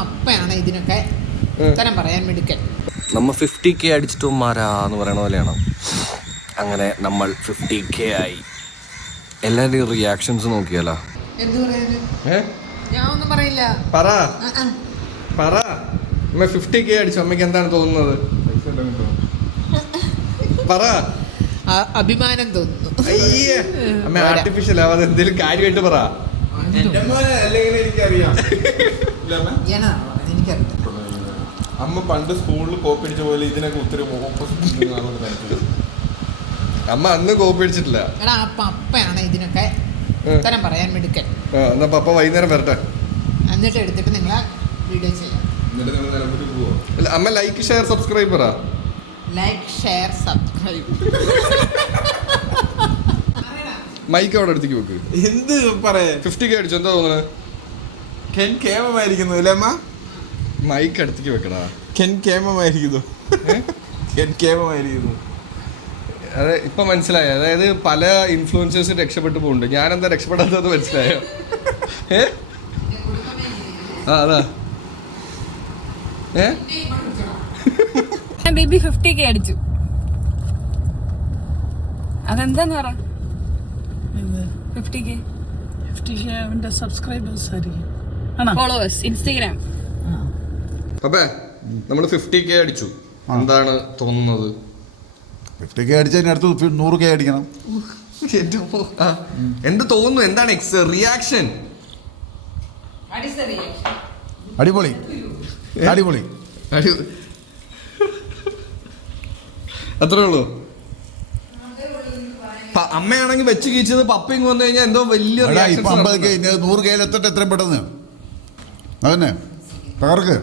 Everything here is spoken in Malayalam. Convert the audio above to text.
അപ്പയാണ് ഇതിനൊക്കെ ഉത്തരം പറയാൻ മിടുക്കൻ. നമ്മ 50K അടിച്ചിട്ടും മാരാന്ന് പറയണ പോലെയാണ്. അങ്ങനെ നമ്മൾ 50K ആയി. എല്ലാവരുടെയും റിയാക്ഷൻസ് നോക്കിയാലോ? എന്ത് പറയാന്? ഞാൻ ഒന്നും പറയില്ല. പറ 50K അടിച്ചു. അമ്മയ്ക്ക് എന്താണ് തോന്നുന്നത്? പറ. അഭിമാനം തോന്നുന്നു. അയ്യേ അമ്മ ആർട്ടിഫിഷ്യൽ ആവാതെ എന്തെങ്കിലും കാര്യമായിട്ട് പറ. എനിക്കറിയാം. അമ്മ പണ്ട് സ്കൂളിൽ കോപ്പി അടിച്ച പോലെ ഇതിനൊക്കെ ഒത്തിരി അമ്മ അന്ന് കോപ്പി അടിച്ചിട്ടില്ല. അപ്പയാണ് ഇതിനൊക്കെ ഉത്തരം പറയാൻ മിടുക്കൻ. എന്നാ പപ്പ വൈകുന്നേരം വരട്ടെ, എന്നിട്ട് എടുത്തിട്ട് നിങ്ങളെ വീഡിയോ ചെയ്യാം. അമ്മ ലൈക്ക് ഷെയർ സബ്സ്ക്രൈബ് പറ. Like share subscribe. മൈക്ക് അവിടെ അടുത്തേക്ക് വെക്ക്. എന്ത് പറയാ? 50K അടിച്ചു. എന്താ തോന്നുന്നത്? കെൻ കേമമായിരിക്കുന്നു അല്ലേ അമ്മ? മൈക്ക് അടുത്തേക്ക് വെക്കടാ. കെൻ കേമമായിരിക്കുന്നു. കെൻ കേമമായിരിക്കുന്നു. അതെ, ഇപ്പൊ മനസ്സിലായോ? അതായത് പല ഇൻഫ്ലുവൻസേഴ്സ് രക്ഷപ്പെട്ടു പോകുന്നുണ്ട്. ഞാനെന്താ രക്ഷപ്പെടാത്തത് മനസ്സിലായോ? അതാ ബേബി 50K അടിച്ചു. അതെന്താന്ന് പറ. 50K അവന്റെ സബ്സ്ക്രൈബേഴ്സ് ആയിരിക്കും, ഫോളോവേഴ്സ് ഇൻസ്റ്റഗ്രാം. അപ്പേ നമ്മള് 50K അടിച്ചു. എന്താണ് തോന്നുന്നത്? 50K അടിച്ചതിനടുത്ത് 100K അടിക്കണം. എന്ത് തോന്നുന്നു? എന്താണ് റിയാക്ഷൻ? അടിപൊളി അടിപൊളി. അത്രേ ഉള്ളൂ. അമ്മയാണെങ്കിൽ വെച്ച് കീച്ചത് പപ്പയും വന്നു കഴിഞ്ഞാൽ എന്തോ വലിയ 50K 100K എത്തട്ടെ എത്രയും പെട്ടെന്ന്. അതന്നെ തകർക്ക്.